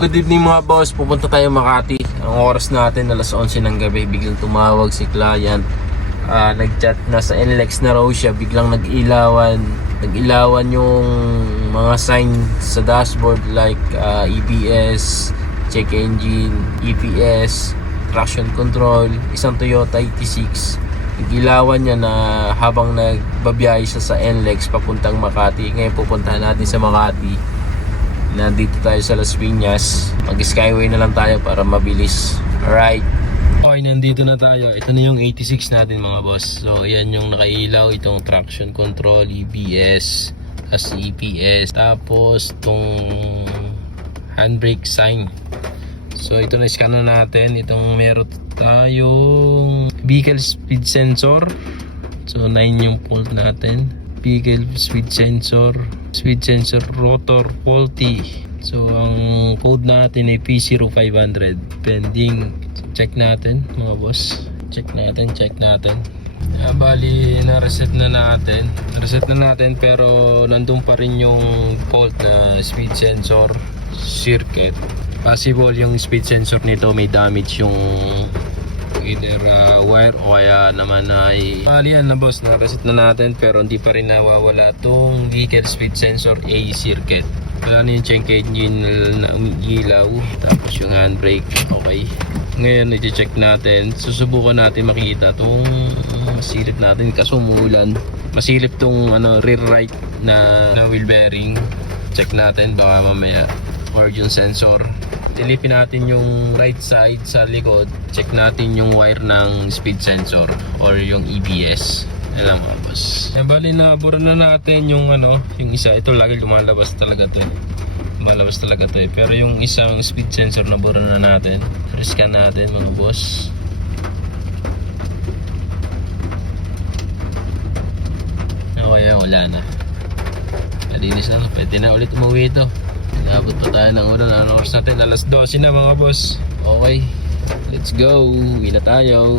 Good evening mga boss, pupunta tayo Makati. Ang oras natin alas 11 ng gabi. Biglang tumawag si client, nag-chat na sa NLEX na raw siya. Biglang nag-ilawan yung mga sign sa dashboard like EBS, check engine, EPS, traction control. Isang Toyota 86. Nag-ilawan niya na habang nagbabiyahe siya sa NLEX papuntang Makati. Ngayon pupuntahan natin sa Makati. Nandito tayo sa Las Piñas. Mag-skyway na lang tayo para mabilis. Alright. Okay, nandito na tayo. Ito na yung 86 natin mga boss. So, ayan yung nakailaw. Itong traction control, EBS, as EPS. Tapos, itong handbrake sign. So, ito na scan na natin. Itong meron tayong vehicle speed sensor. So, 9 yung fault natin. Vehicle speed sensor rotor faulty. So ang code natin ay P0500 pending. Check natin mga boss, check natin. Bali na-reset na natin pero nandun pa rin yung fault na speed sensor circuit. Possible yung speed sensor nito may damage, yung either wire o kaya naman ay yan na boss, na-reset na natin pero hindi pa rin nawawala tong vehicle speed sensor A circuit. Kaya yung check engine na umiilaw, tapos yung handbrake okay. Ngayon i-check natin, susubukan natin makita tong silip natin kaso umuulan. Masilip tong rear right na wheel bearing. Check natin baka mamaya or yung sensor. Silipin natin yung right side sa likod. Check natin yung wire ng speed sensor or yung EBS. Alam mo boss. Bali nabura na natin yung yung isa. Ito lagi lumalabas talaga to eh. Pero yung isang speed sensor nabura na natin. Scan natin mga boss. Okay, wala na. Nalinis na. Pwede na ulit umuwi ito. Nabot pa tayo ng ulan. Anong oras natin? Alas 12 na mga boss. Okay, let's go. Uwi na tayo.